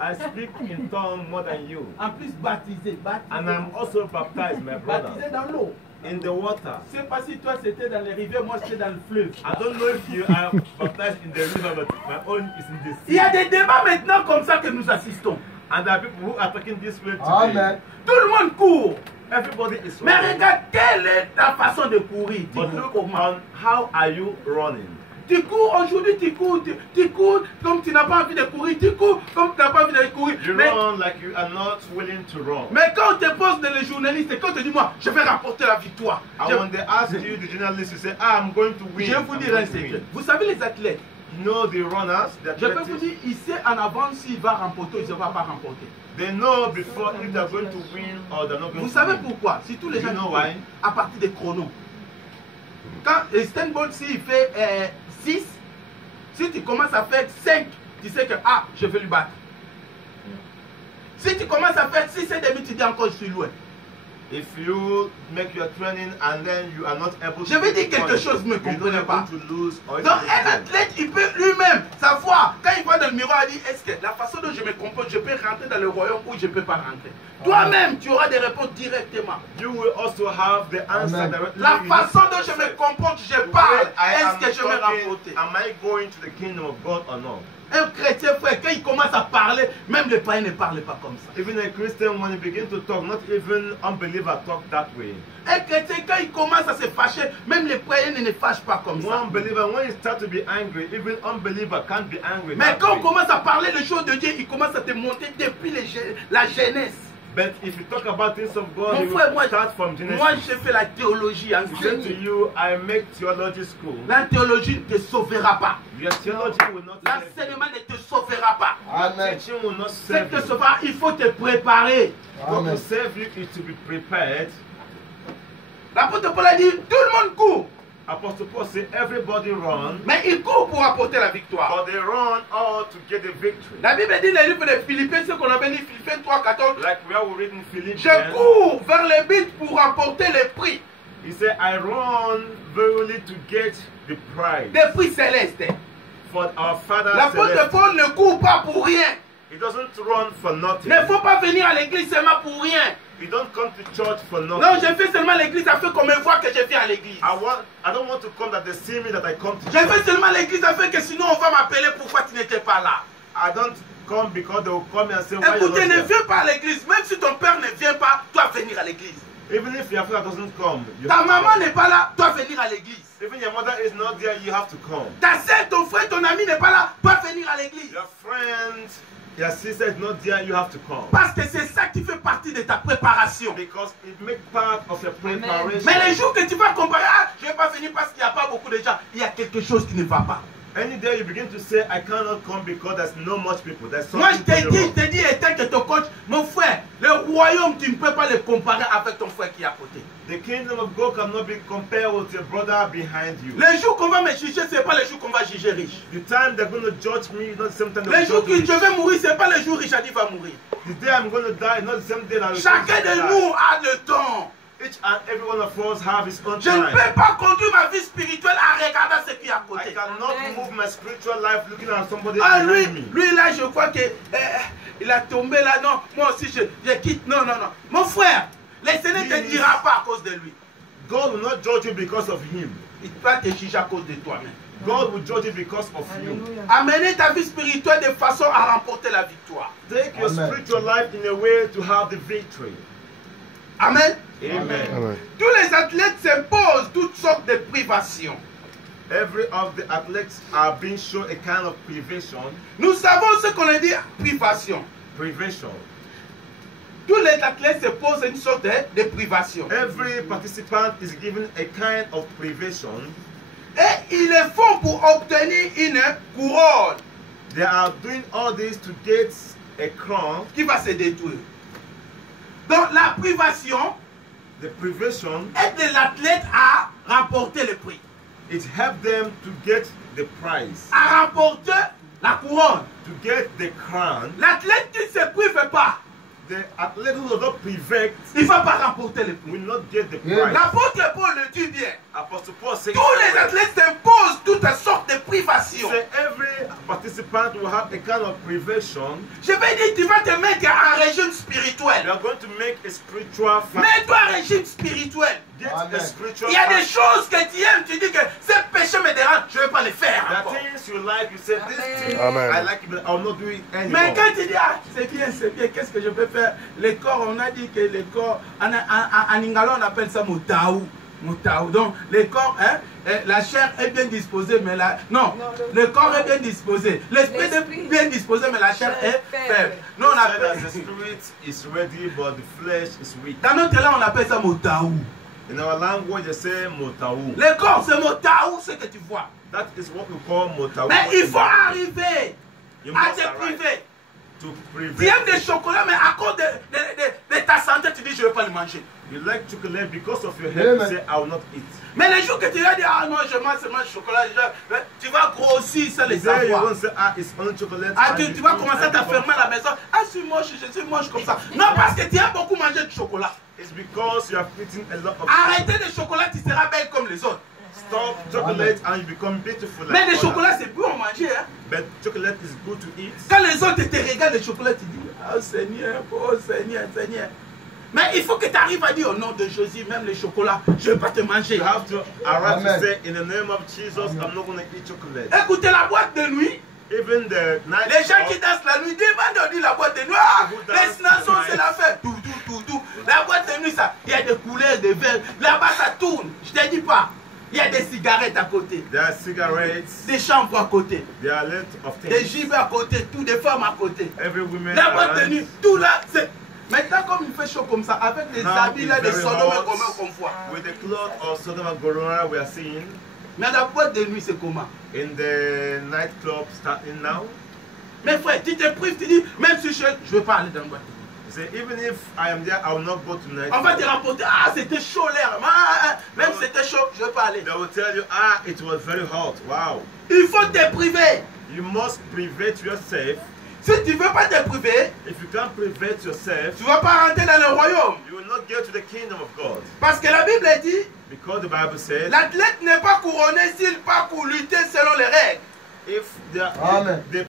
I speak in tongues more than you. En plus, baptisé. And I'm also baptized, my brother. Baptisé dans l'eau. In the water. Je ne sais pas si toi c'était dans les rivières, moi c'était dans le fleuve. I don't know if you are baptized in the river, but my own is in the sea. Il y a des débats maintenant comme ça que nous assistons. And there are people who are talking this way today. Amen. Tout le monde court. Everybody is Mais running. regarde, quelle est ta façon de courir? Tu But cours look comment? on how are you running? Tu cours aujourd'hui, tu cours comme tu n'as pas envie de courir, tu cours comme tu n'as pas envie de courir. You run like you are not willing to run. Mais quand on te pose les journalistes, quand on te dit moi, je vais remporter la victoire. And when they ask you, the journalists, you say, I'm going to win. Je vais vous dire un secret. Vous savez les athlètes, You know the runners, the je peux vous athletes, dire, il sait en avance s'il va remporter ou s'il ne va pas remporter. they know before if they're going to win or they're not going Vous to savez win. pourquoi? Si tous les You gens know courent why? à partir des chronos. Quand Usain Bolt, s'il fait 6, si tu commences à faire 5, tu sais que je vais lui battre. Si tu commences à faire 6 et demi, tu dis encore je suis loin. If you make your training and then you are not able Je vais dire quelque run, chose, mais you know comprenez you're pas. going to lose or Donc you're going un to athlète, il peut lui-même savoir, quand il voit dans le miroir, il dit, est-ce que la façon dont je me comporte, je peux rentrer dans le royaume ou je ne peux pas rentrer. Toi-même, tu auras des réponses directement. You will also have the answer Amen. directly. La You façon need to dont je me yourself. comporte, je The way parle, I am est-ce que je vais talking, remporter? am I going to the kingdom of God or not? Un chrétien, frère, quand il commence à parler, même les païens ne parlent pas comme ça. Even a Christian, when you begin to talk, not even unbeliever talk that way. Un chrétien, quand il commence à se fâcher, même les païens ne fâchent pas comme ça. One believer, when you start to be angry, even unbeliever can't be angry. Mais that quand on way. commence à parler les choses de Dieu, il commence à te monter depuis la jeunesse. But if you talk about things of God, Mon you frère, will moi, start from Genesis. moi j'ai fait la théologie He said to enseignée. you, I make theology school. La théologie ne te sauvera pas. Your theology will not save you. L'enseignement ne te sauvera pas. Amen. Teaching will not Ce save qui te you. sauvera, il faut te préparer. What Amen. will save you is to be prepared. L'apôtre Paul a dit, tout le monde court. Apostle Paul said, everybody run, Mais il court pour apporter la victoire. but they run all to get the victory. La Bible dit dans le livre de Philippiens, ce qu'on appelle les Philippiens 3:14. Like we are reading Je Philippians, cours vers le but pour remporter le prix. he said, I run verily to get the prize Des prix célestes. for our Father L'apôtre Celestial. Paul ne court pas pour rien. He doesn't run for nothing. Il ne faut pas venir à l'église seulement pour rien. He don't come to church for Non, nothing. je fais seulement l'église afin qu'on me voit que je viens à l'église. I don't want to come that they see me that I come to Je church. fais seulement l'église afin que sinon on va m'appeler pourquoi tu n'étais pas là. I don't come because they will come and say, why you Écoutez, ne not here? viens pas à l'église. Même si ton père ne vient pas, toi venir à l'église. Even if your father doesn't come, you Ta have to maman come. n'est pas là, toi venir à l'église. Even your mother is not there, you have to come. Ta soeur, ton frère, ton ami n'est pas là, toi venir à l'église. Your friend, your sister is not there, you have to come. Parce que c'est ça qui fait partie de ta préparation. Because it makes part of your preparation. Mais les jours que tu vas comparer, je ne vais pas venir parce qu'il n'y a pas beaucoup de gens, il y a quelque chose qui ne va pas. Any day you begin to say, I cannot come because there's no much people. There's Moi je something te going dis, wrong. étant que ton coach, mon frère, le royaume, tu ne peux pas le comparer avec ton frère qui est à côté. The kingdom of God cannot be compared with your brother behind you. Les jours qu'on va me juger, ce n'est pas les jours qu'on va juger riche. The time they're going to judge me is not the same time Les they'll jours judge que je me. vais mourir, ce n'est pas le jour Richard va mourir. The day I'm going to die is not the same day that I'm Chacun de nous a le temps. Each and every one of us have his own Je ne time. peux pas conduire ma vie spirituelle en regardant ce qui est à I côté. cannot move my spiritual life looking at somebody Ah lui, behind me. lui là, je crois que il a tombé là. Non, moi aussi je quitte. Non, non, non. Mon frère, le Seigneur ne te dira pas à cause de lui. God will not judge you because of him. Il va te juger à cause de toi-même. God will judge you because of you. Amener ta vie spirituelle de façon à remporter la victoire. Take your Amen. spiritual life in a way to have the victory. Amen. Amen. Amen. Tous les athlètes s'imposent toutes sortes de privations. Every of the athletes are being shown a kind of privation. Nous savons ce qu'on a dit privation. Privation. Tous les athlètes se posent une sorte de privation. Every participant is given a kind of privation. Et ils le font pour obtenir une couronne They are doing all this to get a crown. qui va se détruire. Donc la privation The privation, aide l'athlète à remporter le prix, it helps them to get the prize, à remporter la couronne. to get the crown. L'athlète qui ne se prive pas, the athlete who does not prevent il ne va pas remporter le prix. will not get the Yeah. prize. L'apôtre Paul le dit bien. Apostle Paul says, Tous les athlètes s'imposent toutes sortes de privations. say every participant will have a kind of privation. Je vais dire, tu vas te mettre en régime You spirituel. are going to make a spiritual fast. Mets-toi en régime spirituel. Get Amen. a spiritual Il y a des fast. choses que tu aimes, tu dis que ce péché me dérange, je ne vais pas le faire. There are encore. things you like, you say, this thing Amen. I like it, but I'll not do it Mais anymore. quand tu dis, ah, c'est bien, qu'est-ce que je peux faire? Le corps, on a dit que le corps, en ingala, on appelle ça motaou. Motaou. Donc, le corps, hein, la chair est bien disposée, mais la. Non, le corps est bien disposé. L'esprit est bien disposé, mais la chair est faible. Nous, on He said appelle. that the spirit is ready, but the flesh is weak. Dans notre langue, on appelle ça motaou. In our language, they say motaou. Le corps, c'est motaou, ce que tu vois. That is what we call motaou. Mais il faut arriver You à must te arrive priver. to Tu prevent. aimes des chocolats, mais à cause de ta santé, tu dis je ne vais pas le manger. You like chocolate because of your Yeah, health. man. You say, I will not eat. Mais les jours que tu vas dire, ah non, je mange seulement chocolat, tu vas grossir sans le There you savoir. won't say, ah, it's only chocolate. Ah, and tu vas you commencer à eat and t'affermer à la maison. Ah, je suis moche comme ça. Non, parce que tu aimes beaucoup manger du chocolat. It's because you have eaten a lot of Arrêtez le chocolat, tu seras belle comme les autres. Stop chocolate and you become beautiful. Mais like le others. chocolat, c'est bon à manger. Hein. But chocolate is good to eat. Quand les autres te regardent le chocolat, tu dis, oh Seigneur, Seigneur. Mais il faut que tu arrives à dire au nom de Jésus, même le chocolat, je ne vais pas te manger. You have to arrive Amen. to say, in the name of Jesus, I'm not going to eat chocolate. Écoutez la boîte de nuit. Even the night. Les gens qui of- dansent la nuit, demandent de dire la boîte de nuit. Ah, les nations, c'est l'affaire. Tout. La boîte de nuit, ça, il y a des couleurs, des verres. Là-bas, ça tourne. Je te dis pas. Il y a des cigarettes à côté. There are cigarettes. Des shampoings à côté. There are a lot of Des things. gibes à côté. Tout des femmes à côté. Every woman. La boîte de around. nuit, tout là, c'est. Maintenant, comme il fait chaud comme ça, avec les Now habits là, it's des very Sodome et hot. Gomorrhe qu'on voit. With the cloth of Sodom and Gomorrah we are seeing Mais la boîte de nuit, c'est comment? in the nightclub starting now. Mais frère, tu te prives, tu dis, même si je ne veux pas aller dans la boîte. You say, even if I am there, I will not go tonight. On va te rapporter, ah, c'était chaud l'air. Même si c'était chaud, je ne veux pas aller. They will tell you, ah, it was very hot. Wow. Il faut te priver. You must prevent yourself. Si tu ne veux pas te priver, If you can't prevent yourself, tu ne vas pas rentrer dans le royaume. you will not get to the kingdom of God. Parce que la Bible dit, Because the Bible says, l'athlète n'est pas couronné s'il pas pour lutter selon les règles. if they, Amen. they